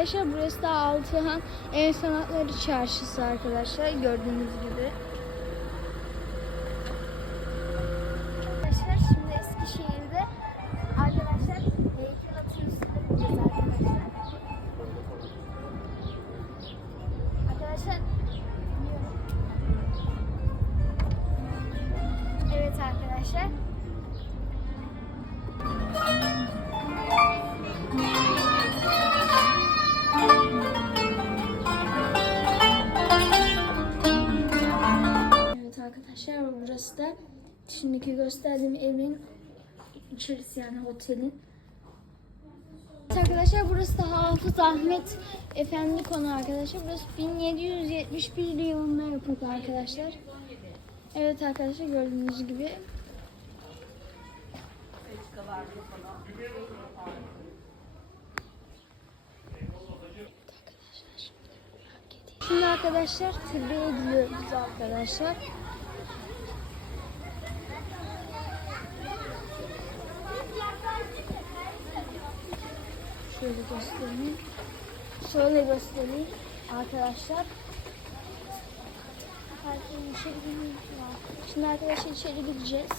arkadaşlar. Burası da Altıhan El Sanatları Çarşısı arkadaşlar. Gördüğünüz gibi. Arkadaşlar şimdi Eskişehir'de arkadaşlar heykel gideceğiz arkadaşlar. Arkadaşlar. Evet arkadaşlar. Arkadaşlar burası da şimdiki gösterdiğim evin içerisi yani otelin. Arkadaşlar burası da Hafız Ahmet Efendi konu arkadaşlar. Burası 1771 yılında yapıldı arkadaşlar. Evet arkadaşlar gördüğünüz gibi. Şimdi arkadaşlar türbeye gidiyoruz arkadaşlar. Şöyle göstereyim. Şöyle göstereyim arkadaşlar. Şimdi arkadaşlar içeri gideceğiz.